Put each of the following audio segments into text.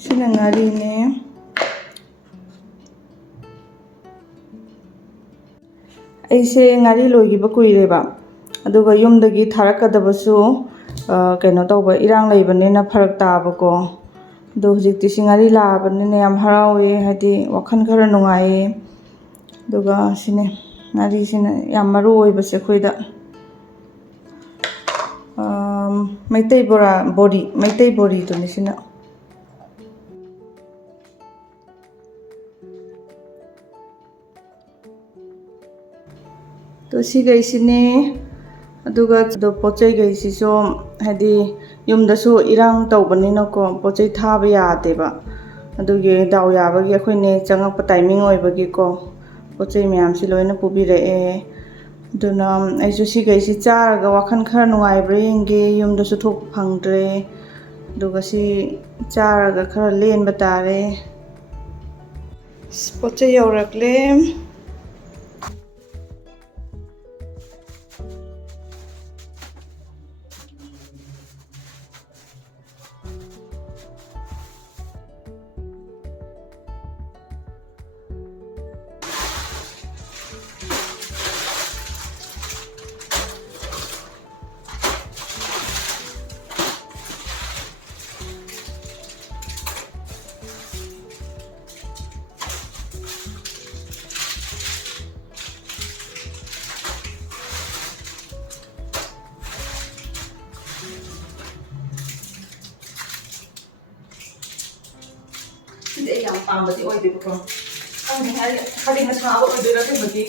Sina ngarine. ꯑꯩꯁꯦ ꯉꯥꯔꯤ ꯂꯣꯏꯈꯤꯕ ꯀꯨꯏꯔꯦꯕ ꯑꯗꯨꯒ ꯌꯨꯝꯗꯒꯤ ꯊꯥꯔꯛꯀꯗꯕꯁꯨ ꯀꯩꯅꯣ ꯇꯧꯕ ꯏꯔꯥꯡ ꯂꯩꯕꯅꯤꯅ ꯐꯔꯛ ꯇꯥꯕꯀꯣ ꯑꯗꯣ ꯍꯧꯖꯤꯛꯇꯤ ꯁꯤ ꯉꯥꯔꯤ ꯂꯥꯛꯑꯕꯅꯤꯅ ꯌꯥꯝ ꯍꯔꯥꯎꯋꯦ ꯍꯥꯏꯗꯤ ꯋꯥꯈꯜ ꯈꯔ ꯅꯨꯡꯉꯥꯏꯌꯦ ꯑꯗꯨꯒ ꯁꯤꯅꯦ ꯉꯥꯔꯤꯁꯤꯅ ꯌꯥꯝ ꯃꯔꯨ ꯑꯣꯏꯕꯁꯦ ꯑꯩꯈꯣꯏꯗ ꯃꯩꯇꯩ ꯕꯣꯔꯤꯗꯨꯅꯤ ꯁꯤꯅ ꯇꯣ ꯁꯤꯒꯩꯁꯤꯅꯦ ꯑꯗꯨꯒ ꯄꯣꯠꯆꯩꯒꯩꯁꯤꯁꯨ ꯍꯥꯏꯗꯤ ꯌꯨꯝꯗꯁꯨ ꯏꯔꯥꯡ ꯇꯧꯕꯅꯤꯅꯀꯣ ꯄꯣꯠꯆꯩ ꯊꯥꯕ ꯌꯥꯗꯦꯕ ꯑꯗꯨꯒꯤ ꯗꯥꯎ ꯌꯥꯕꯒꯤ ꯑꯩꯈꯣꯏꯅꯦ ꯆꯪꯉꯛꯄ ꯇꯥꯏꯃꯤꯡ ꯑꯣꯏꯕꯒꯤꯀꯣ ꯄꯣꯠꯆꯩ ꯃꯌꯥꯝꯁꯤ ꯂꯣꯏꯅ ꯄꯨꯕꯤꯔꯛꯑꯦ ꯑꯗꯨꯅ ꯑꯩꯁꯨ ꯁꯤꯒꯩꯁꯤ ꯆꯥꯔꯒ ꯋꯥꯈꯜ ꯈꯔ ꯅꯨꯡꯉꯥꯏꯕ꯭ꯔꯥ ꯌꯦꯡꯒꯦ ꯌꯨꯝꯗꯁꯨ ꯊꯣꯛꯄ ꯐꯪꯗ꯭ꯔꯦ ꯑꯗꯨꯒ ꯁꯤ ꯆꯥꯔꯒ ꯈꯔ ꯂꯦꯟꯕ ꯇꯥꯔꯦ ꯄꯣꯠꯆꯩ ꯌꯧꯔꯛꯂꯦ ꯁꯤꯗꯤ ꯑꯩ ꯌꯥꯝ ꯄꯥꯝꯕꯗꯤ ꯑꯣꯏꯗꯦꯕꯀꯣ ꯈꯪꯗꯦ ꯍꯥꯏꯗꯤ ꯈꯥꯗꯤꯡꯅ ꯁꯥꯕ ꯑꯣꯏꯗꯣꯏꯔꯥ ꯀꯩꯅꯣꯗꯤ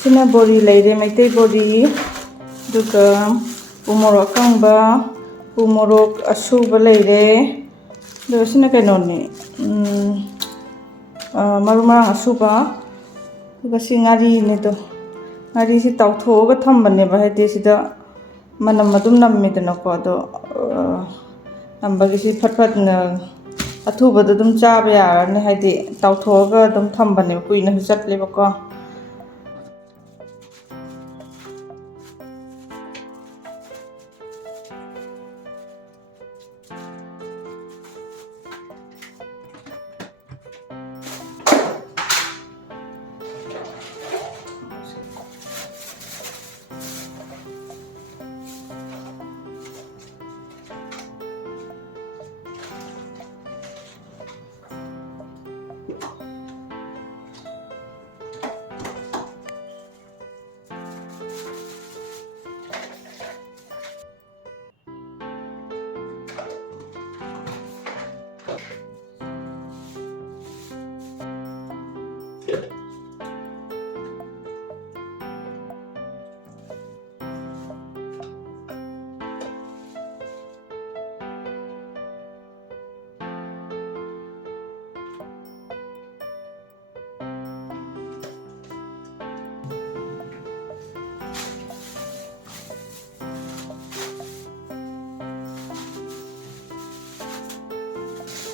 ꯁꯤꯅ ꯕꯣꯔꯤ ꯂꯩꯔꯦ ꯃꯩꯇꯩ ꯕꯣꯔꯤ ꯑꯗꯨꯒ ꯎ ꯃꯣꯔꯣꯛ ꯑꯀꯪꯕ ꯎ ꯃꯣꯔꯣꯛ ꯑꯁꯨꯕ ꯂꯩꯔꯦ ꯑꯗꯨꯒ ꯁꯤꯅ ꯀꯩꯅꯣꯅꯤ ꯃꯔꯨ ꯃꯔꯥꯡ ꯑꯁꯨꯕ ꯑꯗꯨꯒ ꯁꯤ ꯉꯥꯔꯤꯅꯦꯗꯣ ꯉꯥꯔꯤꯁꯤ ꯇꯥꯎꯊꯣꯛꯑꯒ ꯊꯝꯕꯅꯦꯕ ꯍꯥꯏꯗꯤ ꯁꯤꯗ ꯃꯅꯝ ꯑꯗꯨꯝ ꯅꯝꯃꯤꯗꯅꯀꯣ ꯑꯗꯣ ꯅꯝꯕꯒꯤꯁꯤ ꯐꯠ ꯐꯠꯅ ꯑꯊꯨꯕꯗ ꯑꯗꯨꯝ ꯆꯥꯕ ꯌꯥꯔꯅꯤ ꯍꯥꯏꯗꯤ ꯇꯥꯎꯊꯣꯛꯑꯒ ꯑꯗꯨꯝ ꯊꯝꯕꯅꯦꯕ ꯀꯨꯏꯅꯁꯨ ꯆꯠꯂꯦꯕꯀꯣ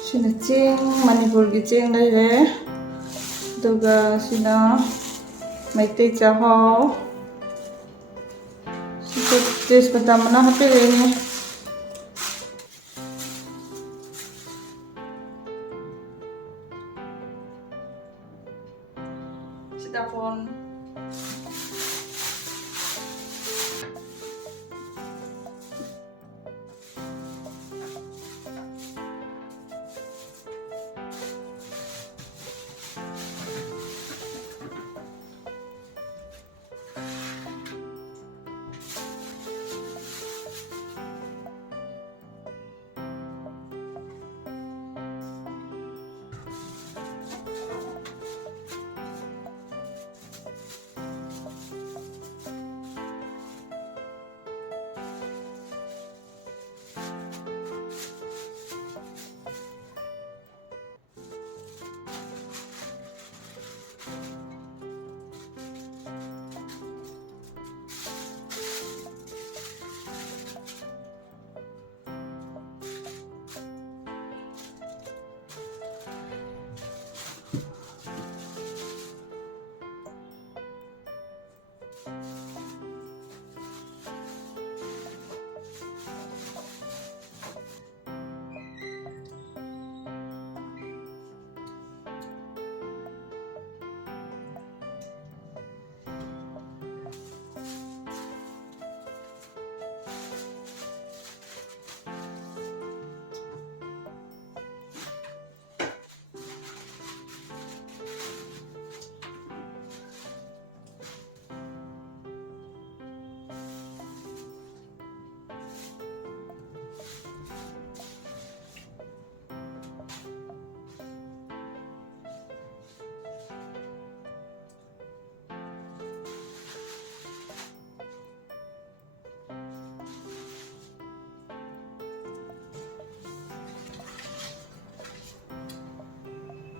sina cheng Manipurgi cheng leire aduga sina Maitai chahau sina tejpata mana hapirene sitapon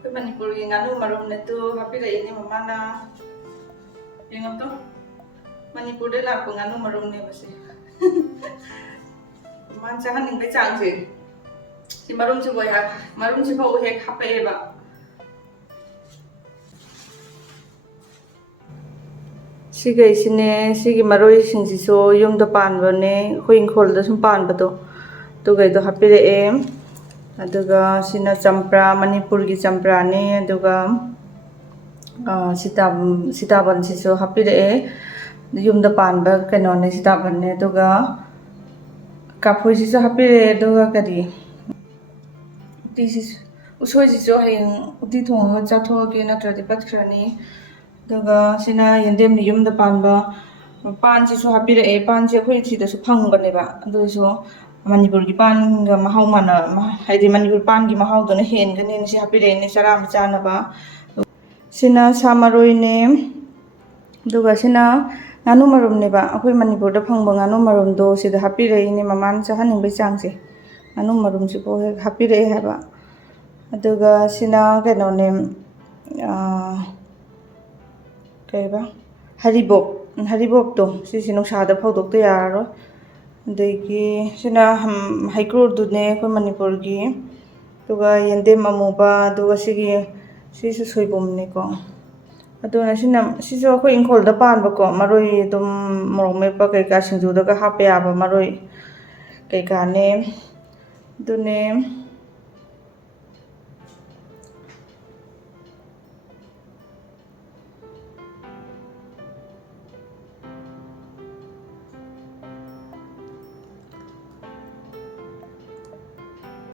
Manipurgi nganu marum netu hapiraini mamana yengam to Manipur de lakpa nganu marum ne basi man chahan ning bai chang si marum si boy ha marum si phau hek hape ba sigai sine sigi maroi singsi so yum da pan bane khoi khol da sum pan ba to gai do hapire em aduga sina champra Manipurgi champra ne aduga sitaban siso hapire yumda panba kano ne sitaban ne aduga kafoi siso hapire aduga kari uti siso usoi siso hayang uti thonga chathoge natradi patkrani aduga sina yendem ni yumda panba pan siso hapire pan si khoi thida su phangbane ba adu so Manipurgi pan ga mahau mana haidi Manipur pan gi mahau dona hen ga ne si hapire ne charam chana ba sina samaroi ne duga sina nganu marum ne ba akhoi Manipur da phangba nganu marum do sida hapire ne maman chahaning bai changse nganu marum si bo hapire ha ba aduga sina kano ne kaiba haribok to si nungsa da phawdok ta yaro degi sina haikru du ne ko Manipurgi duga yendem amuba duga si soibom ne ko aduna sina siso ko ingkhol da pan ba ko maroi dum morok me pa kai ka singju da ka hape aba maroi kai ka ne dune